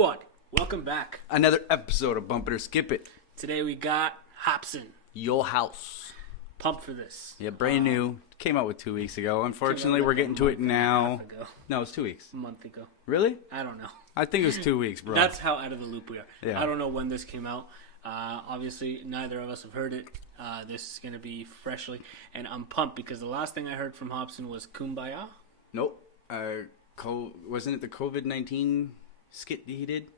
Squad, welcome back. Another episode of Bump It or Skip It. Today we got Hopsin. Your house. Pumped for this. Yeah, brand new. Came out with 2 weeks ago. Unfortunately, we're getting to it now. No, it's 2 weeks. A month ago. Really? I don't know. I think it was 2 weeks, bro. That's how out of the loop we are. Yeah. I don't know when this came out. Obviously, neither of us have heard it. This is going to be freshly. And I'm pumped because the last thing I heard from Hopsin was Kumbaya. Nope. Wasn't it the COVID-19 skit he did?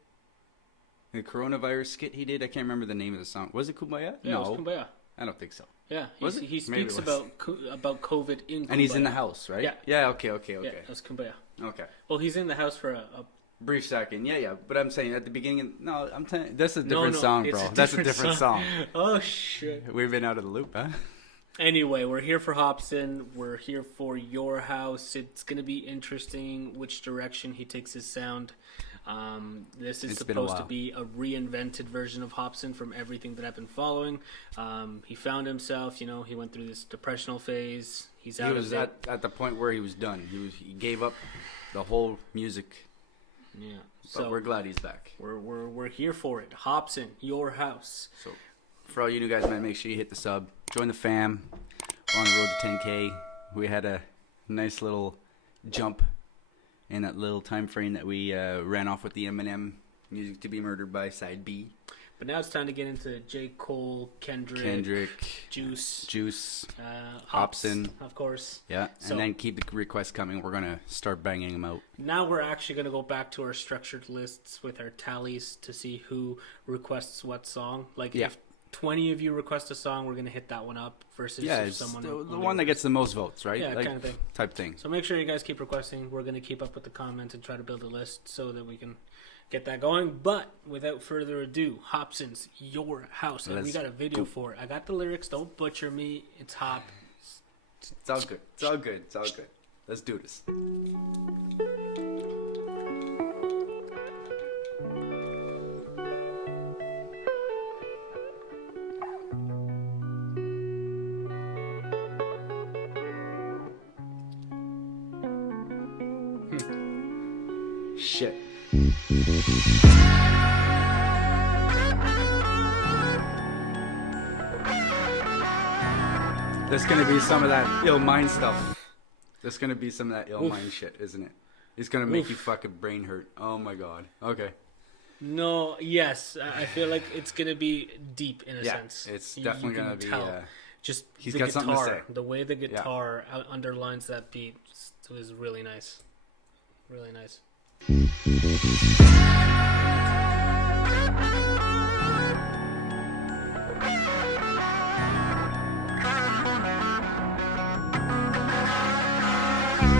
The coronavirus skit he did? I can't remember the name of the song. Was it Kumbaya? Yeah, no. it was Kumbaya. I don't think so. Yeah, he speaks Maybe about COVID in Kumbaya. And he's in the house, right? Yeah. Yeah, okay. Yeah, that's Kumbaya. Okay. Well, he's in the house for a brief second. Yeah. But I'm saying at the beginning, I'm telling you, that's a different song, bro. That's a different song. Oh, shit. We've been out of the loop, huh? Anyway, we're here for Hopsin. We're here for your house. It's going to be interesting which direction he takes his sound. This is supposed to be a reinvented version of Hopsin from everything that I've been following. He found himself, he went through this depressional phase. He's out of it. He was at the point where he was done. He gave up the whole music. Yeah. But we're glad he's back. We're here for it. Hopsin, your house. So for all you new guys, man, make sure you hit the sub. Join the fam. We're on the road to 10K. We had a nice little jump in that little time frame that we ran off with the Eminem Music to be Murdered by Side B. But now it's time to get into J. Cole, Kendrick, Juice, Hopsin, of course. Yeah, and then keep the requests coming. We're going to start banging them out. Now we're actually going to go back to our structured lists with our tallies to see who requests what song. If 20 of you request a song, we're going to hit that one up versus if someone... the one that gets the most votes, right? Yeah, kind of thing. Type thing. So make sure you guys keep requesting. We're going to keep up with the comments and try to build a list so that we can get that going. But without further ado, Hopsin's Your House. And we got a video for it. I got the lyrics. Don't butcher me. It's Hop. It's all good. It's all good. It's all good. Let's do this. Shit. There's gonna be some of that ill mind stuff. There's gonna be some of that ill mind shit, isn't it? It's gonna make you fucking brain hurt. Oh my god. Okay. No, yes. I feel like it's gonna be deep in a sense. It's definitely gonna be. Just he's the got guitar, something to say. The way the guitar underlines that beat was really nice. Really nice.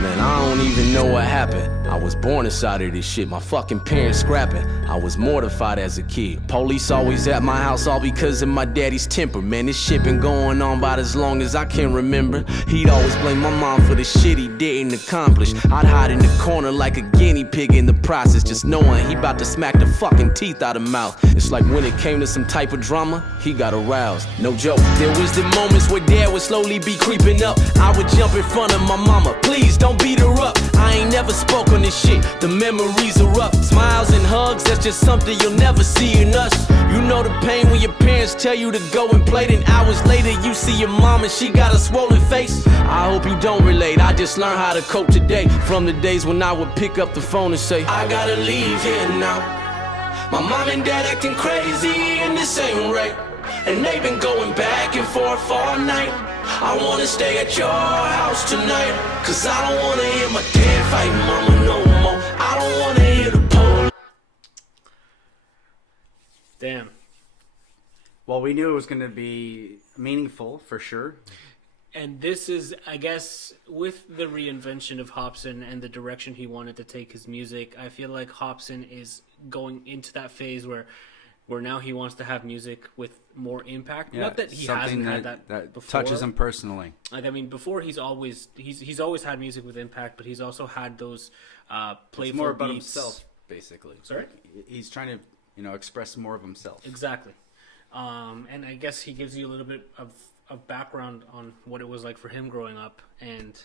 Man, I don't even know what happened. I was born inside of this shit, my fucking parents scrapping. I was mortified as a kid. Police always at my house, all because of my daddy's temper. Man, this shit been going on about as long as I can remember. He'd always blame my mom for the shit he didn't accomplish. I'd hide in the corner like a guinea pig in the process, just knowing he about to smack the fucking teeth out of mouth. It's like when it came to some type of drama, he got aroused. No joke, there was the moments where dad would slowly be creeping up. I would jump in front of my mama, please don't beat her up. I ain't never spoke on this shit, the memories are up. Smiles and hugs, that's just something you'll never see in us. You know the pain when your parents tell you to go and play, then hours later you see your mom and she got a swollen face. I hope you don't relate, I just learned how to cope today. From the days when I would pick up the phone and say, I gotta leave here now. My mom and dad acting crazy and this ain't right. And they've been going back and forth all night. I wanna stay at your house tonight, cause I don't wanna hear my dad fight mama no more. I don't wanna hear the police. Damn. Well, we knew it was gonna be meaningful for sure. And this is, I guess, with the reinvention of Hopsin and the direction he wanted to take his music, I feel like Hopsin is going into that phase where now he wants to have music with more impact. Not that he hasn't had that before. Touches him personally. Before he's always had music with impact, but he's also had those playful it's more about beats. himself, basically. Sorry? He's trying to express more of himself. Exactly. And I guess he gives you a little bit of background on what it was like for him growing up. And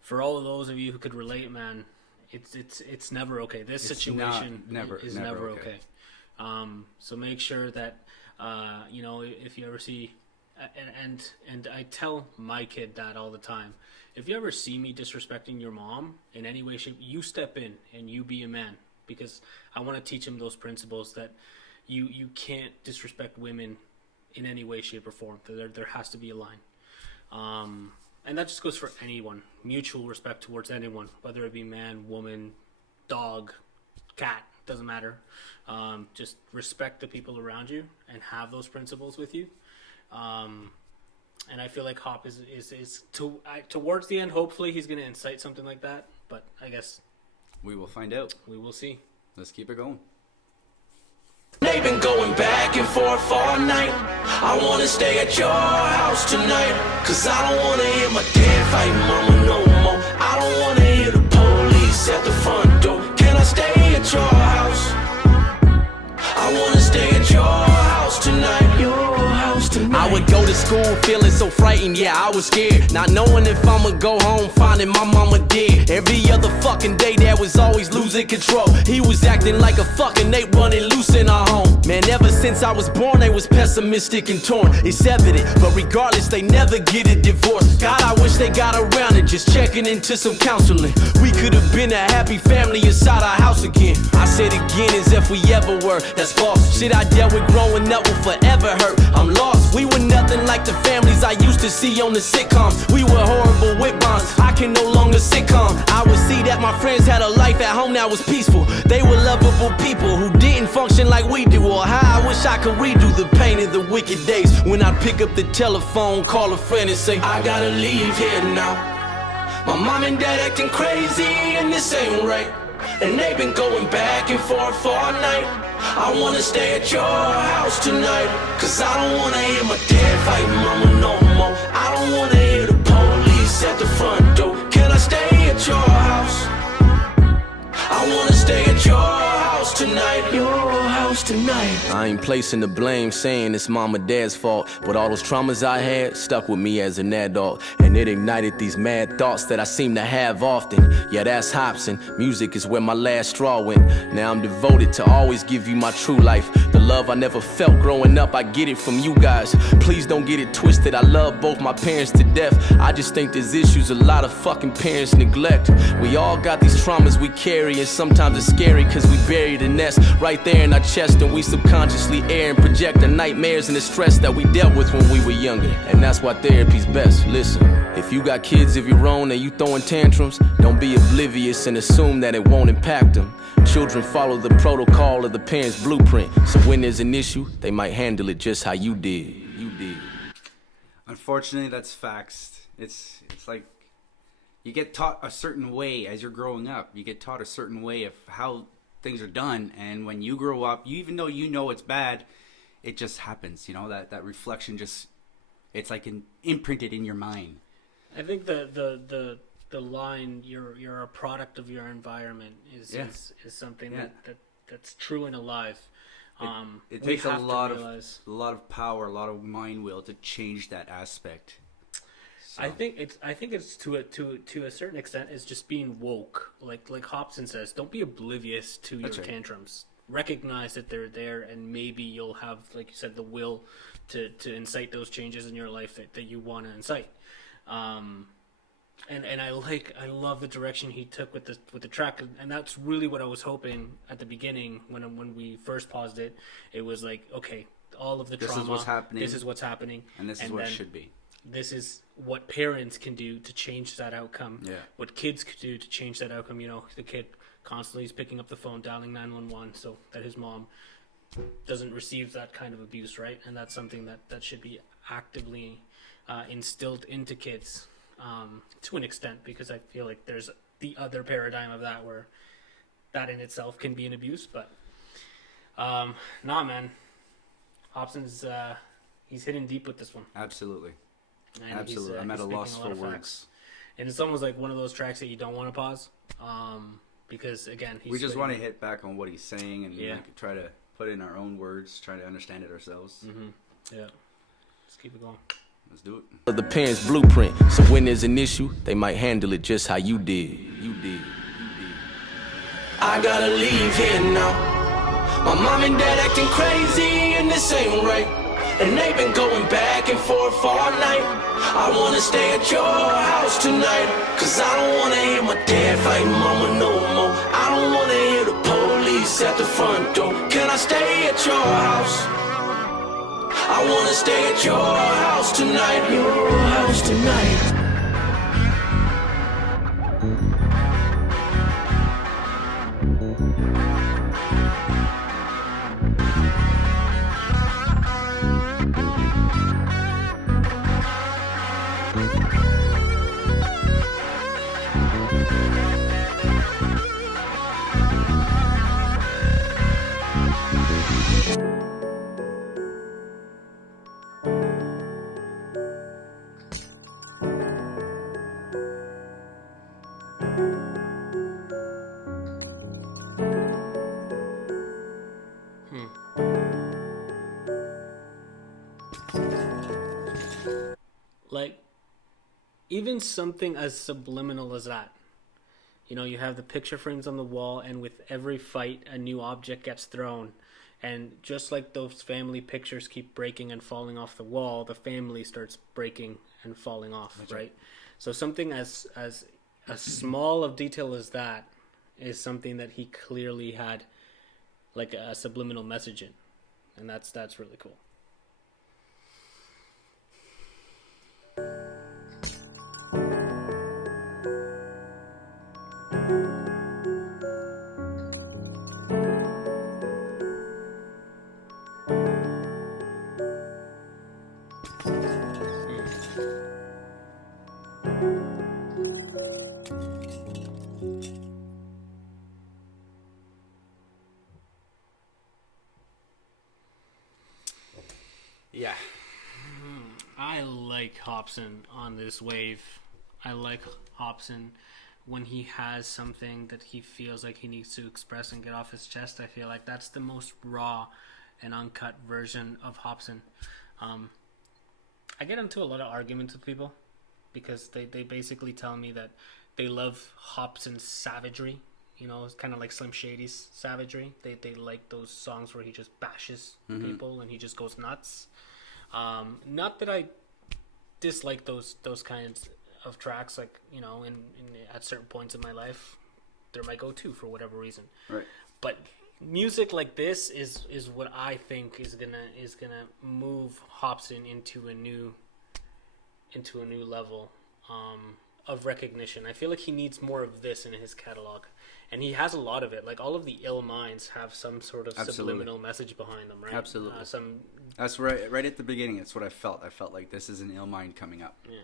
for all of those of you who could relate, man, it's never okay. This situation is never okay. So make sure that you know, if you ever see, and I tell my kid that all the time. If you ever see me disrespecting your mom in any way, shape, you step in and you be a man, because I want to teach him those principles that you can't disrespect women in any way, shape, or form. There has to be a line. And that just goes for anyone. Mutual respect towards anyone, whether it be man, woman, dog, cat, doesn't matter. Just respect the people around you and have those principles with you. And I feel like Hop is towards the end. Hopefully he's going to incite something like that. But I guess we will find out. We will see. Let's keep it going. They've been going back and forth all night. I wanna stay at your house tonight, cause I don't wanna hear my dad fight mama no more. I don't wanna hear the police at the front door. Can I stay at your house? I wanna stay at your house tonight. Your house tonight. I would go to school feeling so frightened, yeah, I was scared. Not knowing if I'ma go home finding my mama dead. Every other fucking day Dad was always losing control. He was acting like a fucking ape running loose in our home. Man, ever since I was born they was pessimistic and torn. It's evident, but regardless they never get a divorce. God, I wish they got around it, just checking into some counseling. We could have been a happy family inside our house again. I said again as if we ever were, that's false. Shit I dealt with growing up will forever hurt. I'm lost. We were nothing like the families I used to see on the sitcoms. We were horrible with bonds, I can no longer sitcom. I would see that my friends had a life at home that was peaceful. They were lovable people who didn't function like we do. Or how I wish I could redo the pain of the wicked days when I'd pick up the telephone, call a friend and say, I gotta leave here now. My mom and dad acting crazy and this ain't right. And they've been going back and forth all night. I wanna stay at your house tonight, cause I don't wanna hear my dad fight mama no more. I don't wanna hear the police at the front door. Can I stay at your house? I wanna stay at your house tonight. Your house tonight. I ain't placing the blame, saying it's mom or dad's fault, but all those traumas I had stuck with me as an adult, and it ignited these mad thoughts that I seem to have often. Yeah, that's Hopsin. Music is where my last straw went. Now I'm devoted to always give you my true life. The love I never felt growing up, I get it from you guys. Please don't get it twisted, I love both my parents to death. I just think there's issues a lot of fucking parents neglect. We all got these traumas we carry, and sometimes it's scary cause we bury the nest right there in our chest, and we subconsciously air and project the nightmares and the stress that we dealt with when we were younger. And that's why therapy's best. Listen, if you got kids of your own and you throwing tantrums, don't be oblivious and assume that it won't impact them. Children follow the protocol of the parents' blueprint, so when there's an issue, they might handle it just how you did. Unfortunately, that's facts. It's like you get taught a certain way as you're growing up. You get taught a certain way of how things are done, and when you grow up, even though you know it's bad, it just happens. You know, that reflection just, it's like imprinted in your mind. I think the line you're a product of your environment is something that's true and alive. It takes a lot of power, a lot of mind will to change that aspect. So. I think it's to a certain extent it's just being woke. Like Hopsin says, don't be oblivious to your tantrums. Recognize that they're there, and maybe you'll have, like you said, the will to incite those changes in your life that you want to incite. And I love the direction he took with the track, and that's really what I was hoping at the beginning when we first paused it. It was like, okay, all of the trauma. This is what's happening, and this is what it should be. This is what parents can do to change that outcome. Yeah. What kids could do to change that outcome. You know, the kid constantly is picking up the phone, dialing 911, so that his mom doesn't receive that kind of abuse, right? And that's something that should be actively instilled into kids. To an extent, because I feel like there's the other paradigm of that where that in itself can be an abuse, but nah, man, Hopsin's he's hitting deep with this one. Absolutely, and absolutely. I'm at a loss for words, and it's almost like one of those tracks that you don't want to pause, because again, we just want to hit back on what he's saying and like, try to put in our own words, try to understand it ourselves. Mm-hmm. Yeah, let's keep it going. Let's do it. The parents' blueprint, so when there's an issue, they might handle it just how you did. I gotta leave here now. My mom and dad acting crazy and this ain't right. And they've been going back and forth all night. I wanna stay at your house tonight, cause I don't wanna hear my dad fighting mama no more. I don't wanna hear the police at the front door. Can I stay at your house? I wanna stay at your house tonight. Your house tonight. Like, even something as subliminal as that. You know, you have the picture frames on the wall, and with every fight, a new object gets thrown. And just like those family pictures keep breaking and falling off the wall, the family starts breaking and falling off, right? So something as small of detail as that is something that he clearly had like a subliminal message in. And that's really cool. Yeah. I like Hopsin on this wave. I like Hopsin when he has something that he feels like he needs to express and get off his chest. I feel like that's the most raw and uncut version of Hopsin. I get into a lot of arguments with people because they basically tell me that they love Hopsin's savagery. You know, it's kind of like Slim Shady's savagery. They like those songs where he just bashes people and he just goes nuts. Not that I dislike those kinds of tracks, like, you know, in at certain points in my life, they're my go-to for whatever reason. Right. But music like this is what I think is gonna move Hopsin into a new level of recognition. I feel like he needs more of this in his catalog, and he has a lot of it. Like all of the Ill Minds have some sort of subliminal message behind them, right? Absolutely. That's right at the beginning. That's what I felt. I felt like this is an Ill Mind coming up. Yeah.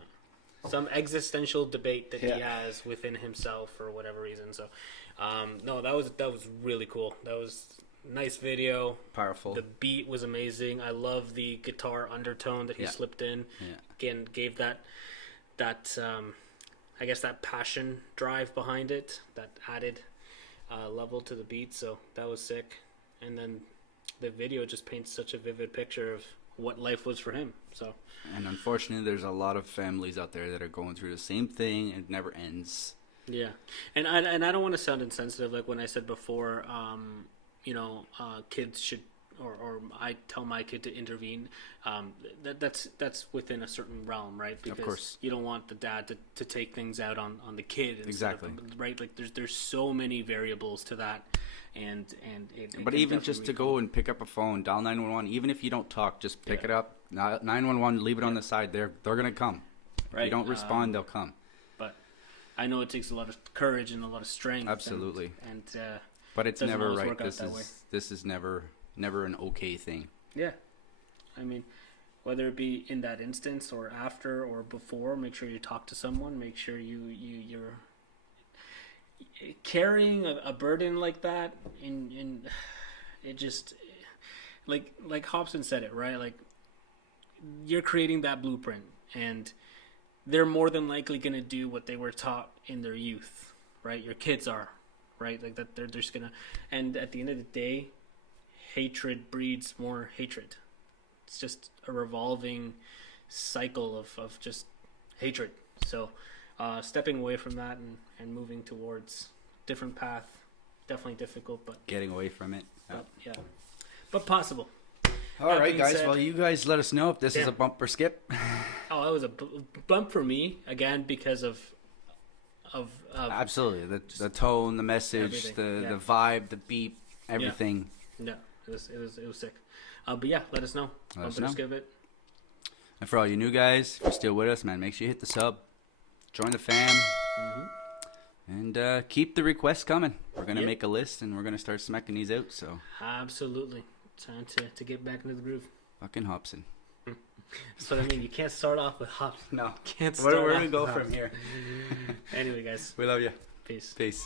Some existential debate that he has within himself for whatever reason. So, no, that was really cool. That was nice video. Powerful. The beat was amazing. I love the guitar undertone that he slipped in. Yeah. Again, gave that I guess that passion drive behind it, that added level to the beat. So that was sick. And then the video just paints such a vivid picture of what life was for him. So. And unfortunately, there's a lot of families out there that are going through the same thing. It never ends. Yeah, and I don't want to sound insensitive, like when I said before, kids should, or I tell my kid to intervene. That's within a certain realm, right? Because of course. You don't want the dad to take things out on the kid. Exactly. Right? Like there's so many variables to that. But even just to go and pick up a phone, dial 911, even if you don't talk, just pick it up. 911, leave it on the side. They're gonna come. Right. If you don't respond, they'll come. But I know it takes a lot of courage and a lot of strength. Absolutely. But it's never right. This is never an okay thing. Yeah, I mean, whether it be in that instance or after or before, make sure you talk to someone. Make sure you're carrying a burden like that, in it just like Hopsin said it, right? Like you're creating that blueprint, and they're more than likely going to do what they were taught in their youth, right? Your kids are, right? Like that they're just gonna, and at the end of the day, hatred breeds more hatred. It's just a revolving cycle of just hatred. So stepping away from that and moving towards a different path definitely difficult, but getting away from it. yeah, but possible. All right, guys. Well, you guys let us know if this is a bump or skip. Oh, it was a bump for me again because of absolutely the tone, the message, the vibe, the beat, everything. Yeah, it was sick. But yeah, let us know. Bump or skip it. And for all you new guys, if you're still with us, man, make sure you hit the sub, join the fam, and keep the requests coming. We're gonna make a list and we're gonna start smacking these out. So absolutely, time to get back into the groove. Fucking Hopsin. That's what I mean. You can't start off with Hopsin. No, can't start. Where do we go from here? Anyway, guys, we love you. Peace. Peace.